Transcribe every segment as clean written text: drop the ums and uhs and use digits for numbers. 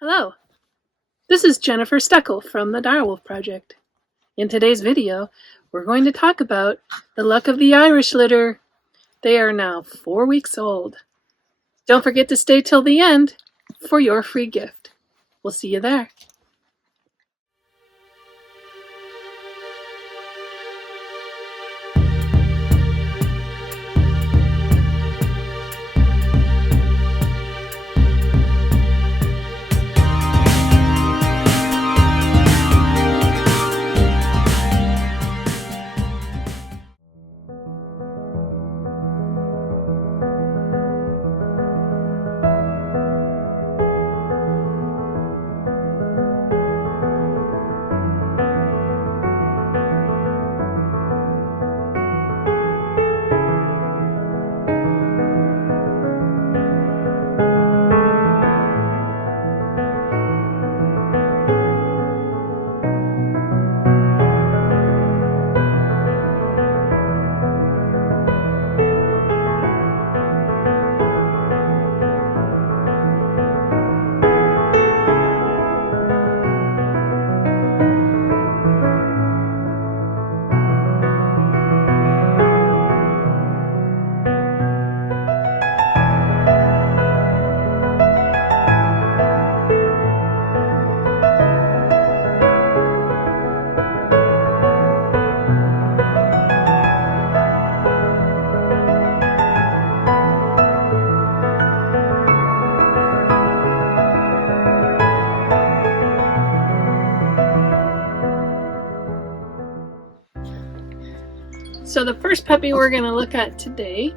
Hello, this is Jennifer Steckel from the Direwolf Project. In today's video, we're going to talk about the luck of the Irish litter. They are now 4 weeks old. Don't forget to stay till the end for your free gift. We'll see you there. So the first puppy we're going to look at today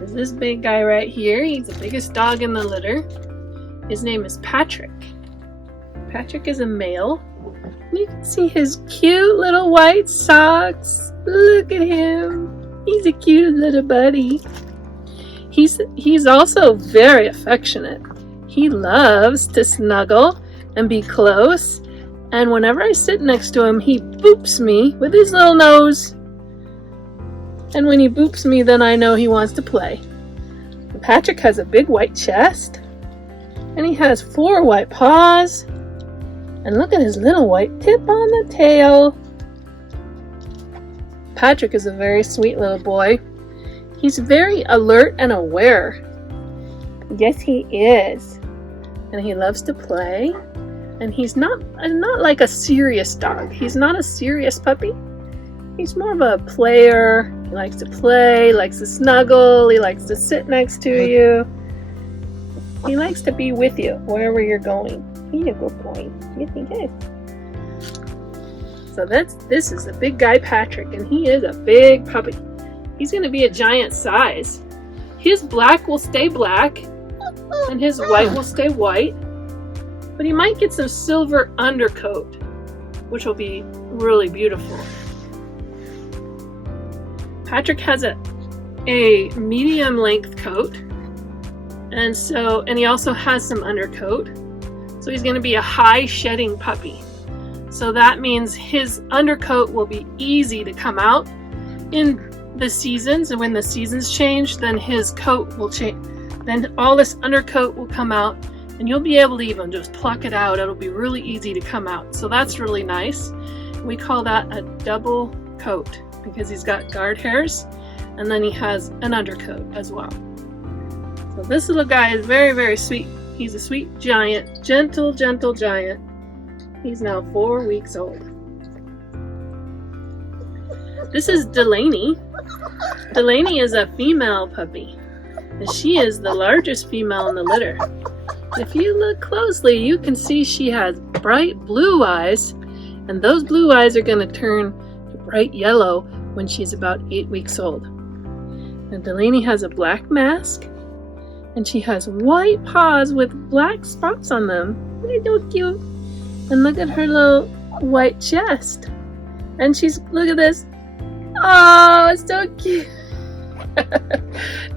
is this big guy right here. He's the biggest dog in the litter. His name is Patrick. Patrick is a male. You can see his cute little white socks. Look at him. He's a cute little buddy. He's also very affectionate. He loves to snuggle and be close. And whenever I sit next to him, he boops me with his little nose. And when he boops me, then I know he wants to play. Patrick has a big white chest. And he has 4 white paws. And look at his little white tip on the tail. Patrick is a very sweet little boy. He's very alert and aware. Yes, he is. And he loves to play. And he's not like a serious dog. He's not a serious puppy. He's more of a player. He likes to play, likes to snuggle, he likes to sit next to you. He likes to be with you wherever you're going. He's a good boy. Yes, he is. So this is the big guy Patrick, and he is a big puppy. He's going to be a giant size. His black will stay black, and his white will stay white. But he might get some silver undercoat, which will be really beautiful. Patrick has a medium length coat, and he also has some undercoat. So he's going to be a high shedding puppy. So that means his undercoat will be easy to come out in the seasons, and when the seasons change, then his coat will change. Then all this undercoat will come out, and you'll be able to even just pluck it out. It'll be really easy to come out. So that's really nice. We call that a double coat, because he's got guard hairs and then he has an undercoat as well. So this little guy is very, very sweet. He's a sweet giant, gentle giant. He's now 4 weeks old. This is Delaney. Delaney is a female puppy, and she is the largest female in the litter. If you look closely, you can see she has bright blue eyes, and those blue eyes are going to turn to bright yellow when she's about 8 weeks old. And Delaney has a black mask, and she has white paws with black spots on them. They're so cute. And look at her little white chest. And look at this. Oh, it's so cute.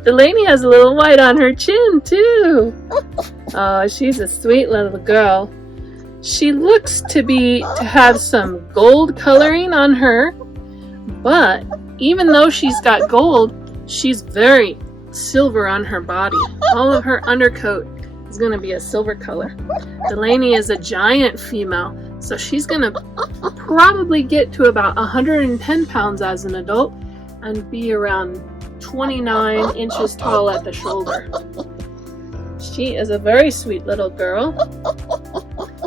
Delaney has a little white on her chin too. Oh, she's a sweet little girl. She looks to have some gold coloring on her. But even though she's got gold, she's very silver on her body. All of her undercoat is going to be a silver color. Delaney is a giant female, so she's going to probably get to about 110 pounds as an adult and be around 29 inches tall at the shoulder. She is a very sweet little girl.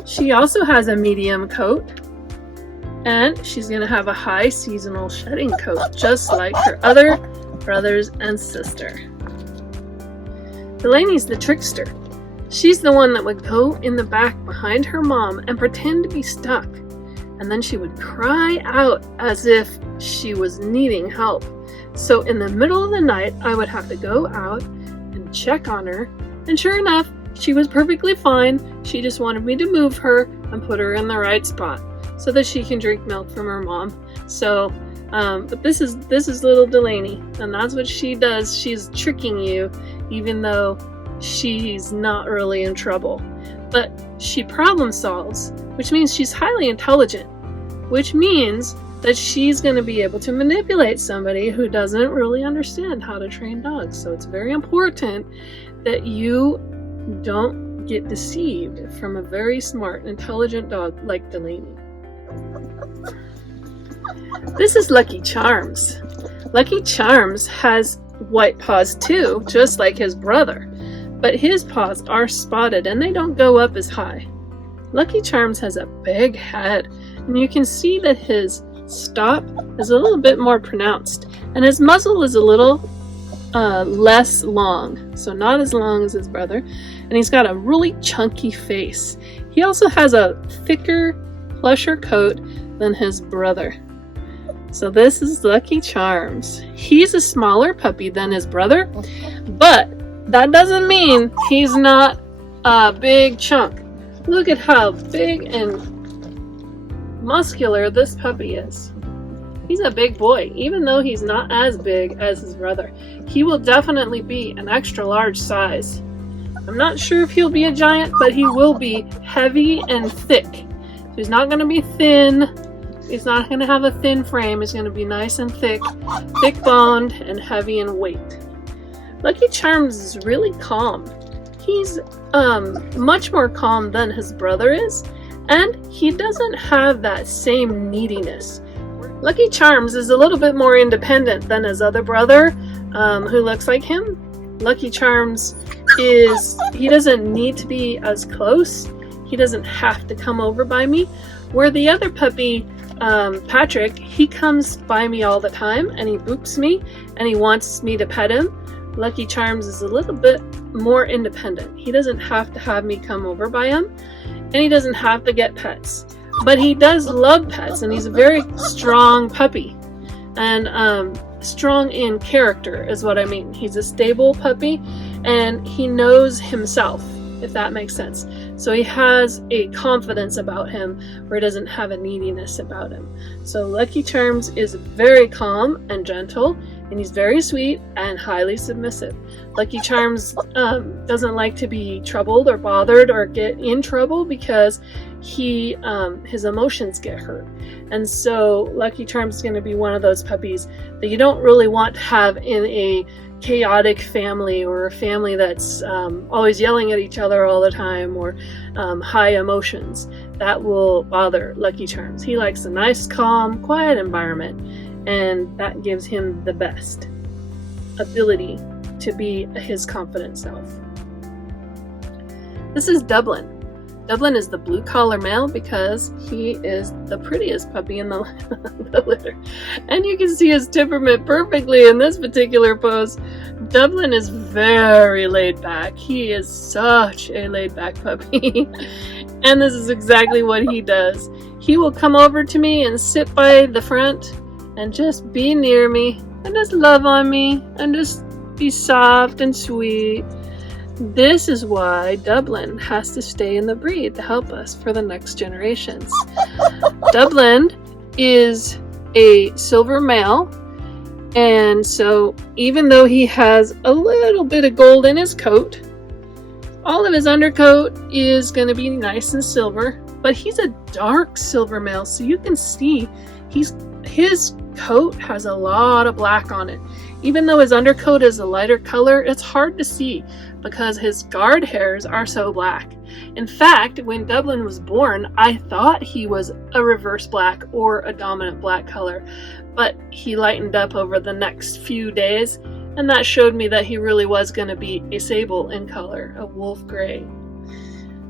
She also has a medium coat, and she's going to have a high seasonal shedding coat, just like her other brothers and sister. Delaney's the trickster. She's the one that would go in the back behind her mom and pretend to be stuck, and then she would cry out as if she was needing help. So in the middle of the night, I would have to go out and check on her, and sure enough, she was perfectly fine. She just wanted me to move her and put her in the right spot so that she can drink milk from her mom. So, but this is little Delaney, and that's what she does. She's tricking you, even though she's not really in trouble. But she problem solves, which means she's highly intelligent, which means that she's going to be able to manipulate somebody who doesn't really understand how to train dogs. So it's very important that you don't get deceived from a very smart, intelligent dog like Delaney. This is Lucky Charms. Lucky Charms has white paws too, just like his brother, but his paws are spotted and they don't go up as high. Lucky Charms has a big head, and you can see that his stop is a little bit more pronounced, and his muzzle is a little less long, so not as long as his brother, and he's got a really chunky face. He also has a thicker, plusher coat than his brother. So this is Lucky Charms. He's a smaller puppy than his brother, but that doesn't mean he's not a big chunk. Look at how big and muscular this puppy is. He's a big boy, even though he's not as big as his brother. He will definitely be an extra large size. I'm not sure if he'll be a giant, but he will be heavy and thick. He's not going to be thin. He's not going to have a thin frame. He's going to be nice and thick boned and heavy in weight. Lucky Charms is really calm. He's much more calm than his brother is, and he doesn't have that same neediness. Lucky Charms is a little bit more independent than his other brother, who looks like him. Lucky Charms he doesn't need to be as close. He doesn't have to come over by me. Where the other puppy, Patrick, he comes by me all the time, and he boops me, and he wants me to pet him. Lucky Charms is a little bit more independent. He doesn't have to have me come over by him, and he doesn't have to get pets. But he does love pets, and he's a very strong puppy. And strong in character is what I mean. He's a stable puppy, and he knows himself, if that makes sense. So he has a confidence about him where he doesn't have a neediness about him. So Lucky Charms is very calm and gentle, and he's very sweet and highly submissive. Lucky Charms doesn't like to be troubled or bothered or get in trouble because his emotions get hurt. And so Lucky Charms is going to be one of those puppies that you don't really want to have in a chaotic family, or a family that's always yelling at each other all the time, or high emotions. That will bother Lucky Charms. He likes a nice, calm, quiet environment, and that gives him the best ability to be his confident self. This is Dublin. Dublin is the blue collar male because he is the prettiest puppy in the litter. And you can see his temperament perfectly in this particular pose. Dublin is very laid back. He is such a laid back puppy. And this is exactly what he does. He will come over to me and sit by the front and just be near me and just love on me and just be soft and sweet. This is why Dublin has to stay in the breed to help us for the next generations. Dublin is a silver male, and so even though he has a little bit of gold in his coat, all of his undercoat is going to be nice and silver, but he's a dark silver male, so you can see his coat has a lot of black on it. Even though his undercoat is a lighter color, it's hard to see because his guard hairs are so black. In fact, when Dublin was born, I thought he was a reverse black or a dominant black color, but he lightened up over the next few days, and that showed me that he really was going to be a sable in color, a wolf gray.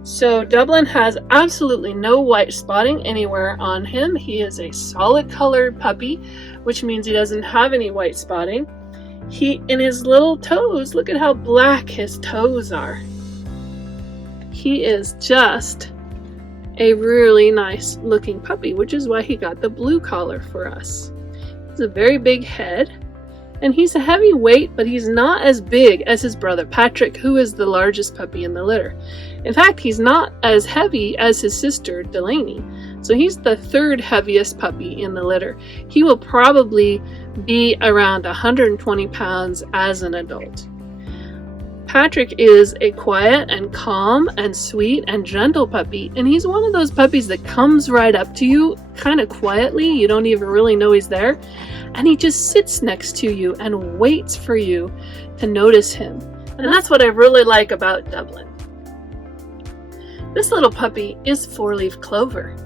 So Dublin has absolutely no white spotting anywhere on him. He is a solid colored puppy, which means he doesn't have any white spotting. In his little toes, look at how black his toes are. He is just a really nice looking puppy, which is why he got the blue collar for us. He's a very big head. And he's a heavy weight, but he's not as big as his brother Patrick, who is the largest puppy in the litter. In fact, he's not as heavy as his sister Delaney. So he's the third heaviest puppy in the litter. He will probably be around 120 pounds as an adult. Patrick is a quiet and calm and sweet and gentle puppy, and he's one of those puppies that comes right up to you kind of quietly. You don't even really know he's there, and he just sits next to you and waits for you to notice him. And that's what I really like about Dublin. This little puppy is 4-leaf Clover.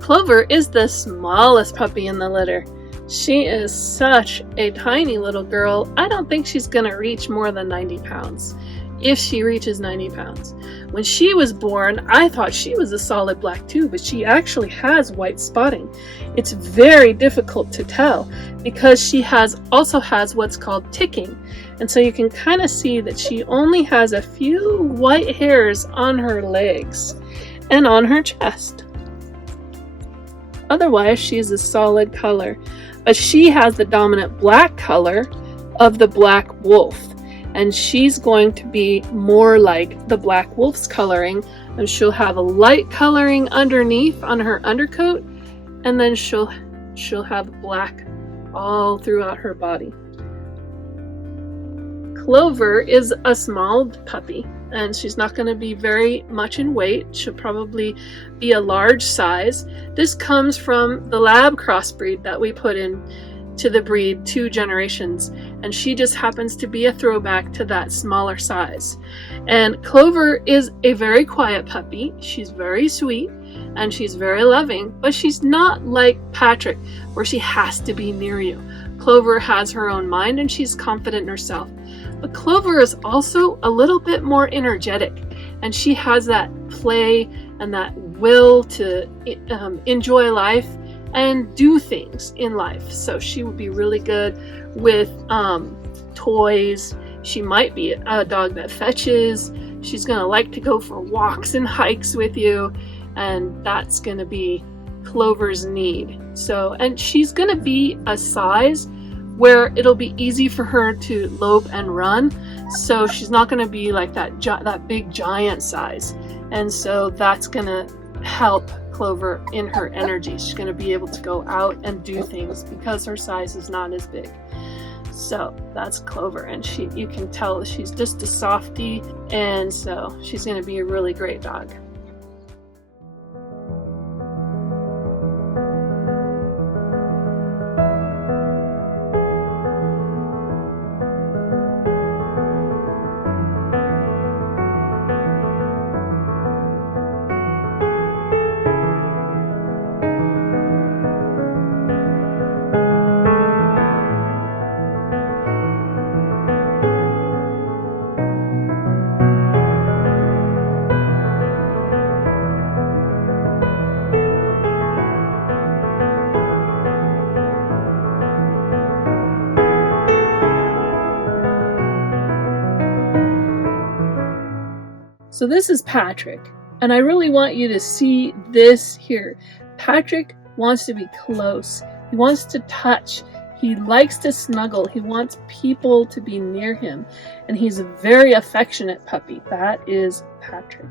Clover is the smallest puppy in the litter. She is such a tiny little girl. I don't think she's going to reach more than 90 pounds. If she reaches 90 pounds. When she was born, I thought she was a solid black too, but she actually has white spotting. It's very difficult to tell because she also has what's called ticking. And so you can kind of see that she only has a few white hairs on her legs and on her chest. Otherwise, she's a solid color. But she has the dominant black color of the black wolf. And she's going to be more like the black wolf's coloring, and she'll have a light coloring underneath on her undercoat, and then she'll have black all throughout her body. Clover is a small puppy, and she's not going to be very much in weight. She'll probably be a large size. This comes from the lab crossbreed that we put in to the breed 2 generations, and she just happens to be a throwback to that smaller size. And Clover is a very quiet puppy. She's very sweet and she's very loving, but she's not like Patrick where she has to be near you. Clover has her own mind and she's confident in herself. But Clover is also a little bit more energetic, and she has that play and that will to enjoy life and do things in life. So she would be really good with toys. She might be a dog that fetches. She's gonna like to go for walks and hikes with you, and that's gonna be Clover's need. So, and she's gonna be a size where it'll be easy for her to lope and run. So she's not gonna be like that big giant size, and so that's gonna help Clover in her energy. She's going to be able to go out and do things because her size is not as big. So that's Clover, and you can tell she's just a softie, and so she's going to be a really great dog. So this is Patrick, and I really want you to see this here. Patrick wants to be close. He wants to touch. He likes to snuggle. He wants people to be near him, and he's a very affectionate puppy. That is Patrick.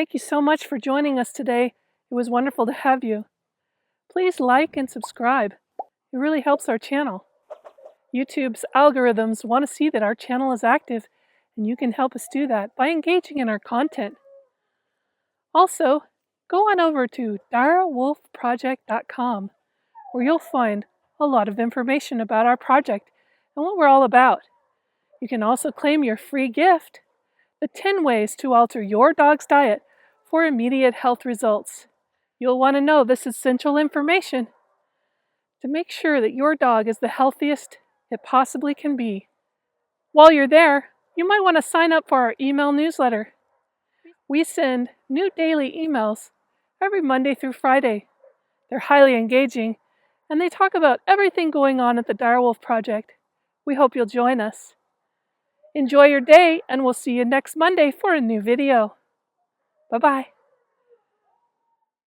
Thank you so much for joining us today. It was wonderful to have you. Please like and subscribe. It really helps our channel. YouTube's algorithms want to see that our channel is active, and you can help us do that by engaging in our content. Also, go on over to direwolfproject.com, where you'll find a lot of information about our project and what we're all about. You can also claim your free gift, the 10 ways to alter your dog's diet for immediate health results. You'll want to know this essential information to make sure that your dog is the healthiest it possibly can be. While you're there, you might want to sign up for our email newsletter. We send new daily emails every Monday through Friday. They're highly engaging, and they talk about everything going on at the Direwolf Project. We hope you'll join us. Enjoy your day, and we'll see you next Monday for a new video. Bye-bye.